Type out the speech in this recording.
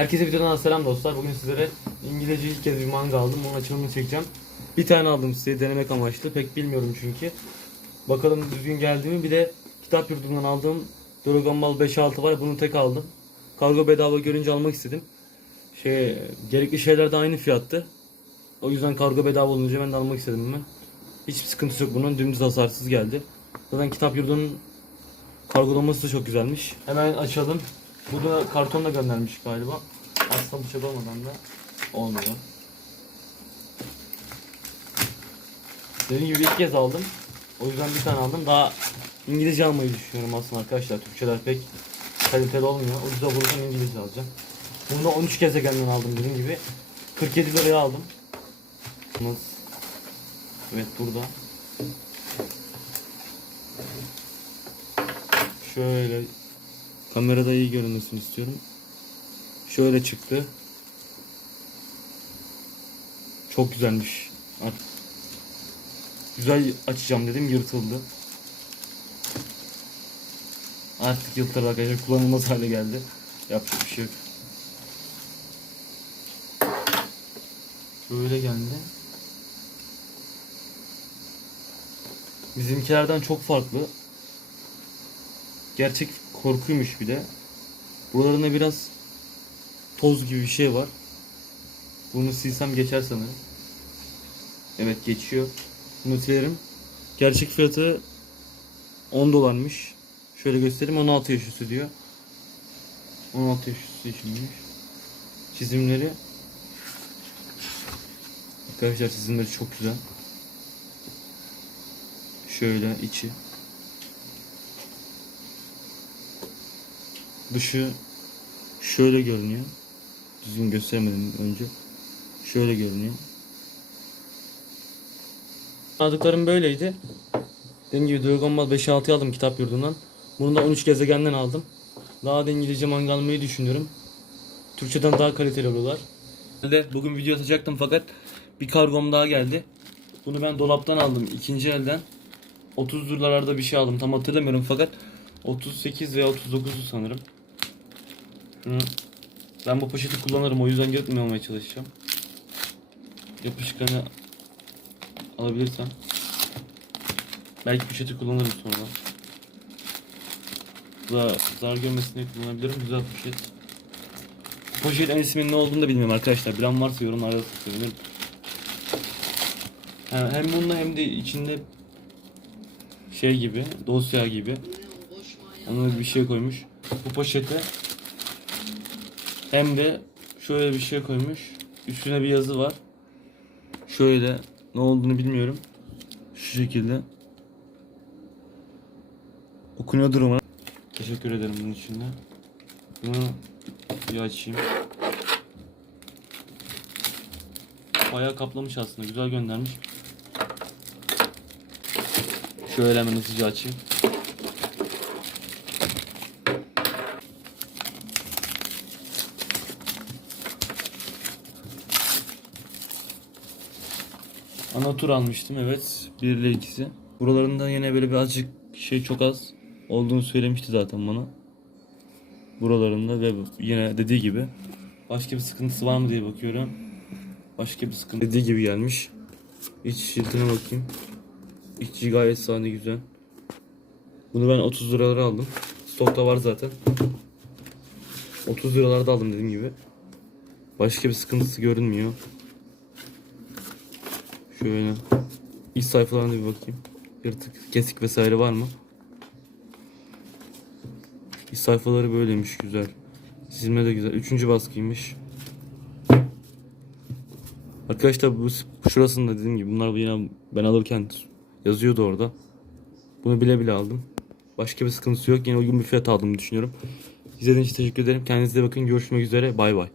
Herkese videodan selam dostlar. Bugün sizlere İngilizce ilk kez bir manga aldım. Onun açılımını çekeceğim. Bir tane aldım size denemek amaçlı. Pek bilmiyorum çünkü. Bakalım düzgün geldi mi. Bir de kitap yurdundan aldığım Dragon Ball 5-6 var. Bunu tek aldım. Kargo bedava görünce almak istedim. Şey, gerekli şeyler de aynı fiyattı. O yüzden kargo bedava olunca ben de almak istedim hemen. Hiçbir sıkıntısı yok bunun. Dümdüz hasarsız geldi. Zaten kitap yurdunun kargolaması da çok güzelmiş. Hemen açalım. Bu da kartonla göndermiş galiba. Aslında bıçak olmadan da olmuyor. Dediğim gibi ilk kez aldım. O yüzden bir tane aldım. Daha İngilizce almayı düşünüyorum aslında arkadaşlar. Türkçeler pek kaliteli olmuyor. O yüzden buradan İngilizce alacağım. Bunu da 13 gezegenden aldım dediğim gibi. 47 liraya aldım. Evet burada. Şöyle kamerada iyi görünmesini istiyorum. Şöyle çıktı. Çok güzelmiş. Güzel açacağım dedim yırtıldı. Artık yırtıldı arkadaşlar kullanılmaz hale geldi. Yapacak bir şey yok. Böyle geldi. Bizimkilerden çok farklı. Gerçek korkuymuş bir de. Buralarında biraz toz gibi bir şey var. Bunu silsem geçer sanırım. Evet geçiyor. Bunu silerim. Gerçek fiyatı 10 dolarmış. Şöyle göstereyim 16 yaş üstü diyor. 16 yaş üstü içinmiş. Çizimleri. Arkadaşlar çizimleri çok güzel. Şöyle içi. Dışı şöyle görünüyor. Düzgün göstermedim önce. Şöyle görünüyor. Aldıklarım böyleydi. Dediğim gibi Dragon Ball 5-6 aldım kitap yurdundan. Bunu da 13 gezegenden aldım. Daha da İngilizce manga almayı düşünüyorum. Türkçeden daha kaliteli oluyorlar. Bugün video atacaktım fakat bir kargom daha geldi. Bunu ben dolaptan aldım ikinci elden. 30 liralarda bir şey aldım tam hatırlamıyorum fakat 38 veya 39 sanırım. Ben bu poşeti kullanırım o yüzden yırtmamaya çalışacağım. Yapışkanı alabilirsem. Belki poşeti kullanırım sonra. Da zarar görmesin diye kullanabilirim. Güzel poşet. Poşet en isminin ne olduğunu da bilmiyorum arkadaşlar. Bilen varsa yorumlarda sevinirim. Hem, hem bununla hem de içinde şey gibi, dosya gibi. Ona bir şey koymuş. Bu poşete hem de şöyle bir şey koymuş. Üstüne bir yazı var. Şöyle ne olduğunu bilmiyorum. Şu şekilde. Okunuyordur umarım. Teşekkür ederim bunun için de. Bunu bir açayım. Bayağı kaplamış aslında. Güzel göndermiş. Şöyle hemen hızlıca açayım. Ana tur almıştım evet. 1 ile ikisi. Buralarında yine böyle birazcık şey çok az olduğunu söylemişti zaten bana. Buralarında ve yine dediği gibi. Başka bir sıkıntısı var mı diye bakıyorum. Başka bir sıkıntı. Dediği gibi gelmiş. İç şiltine bakayım. İçi gayet sade güzel. Bunu ben 30 liralara aldım. Stokta var zaten. 30 liralarda aldım dediğim gibi. Başka bir sıkıntısı görünmüyor. Şöyle. İç sayfalarına bir bakayım. Yırtık, kesik vesaire var mı? İç sayfaları böyleymiş güzel. Çizme de güzel. Üçüncü baskıymış. Arkadaşlar bu şurasında dediğim gibi bunlar yine ben alırken yazıyordu orada. Bunu bile bile aldım. Başka bir sıkıntısı yok. Yine uygun bir fiyat aldığımı düşünüyorum. İzlediğiniz için teşekkür ederim. Kendinize bakın. Görüşmek üzere. Bay bay.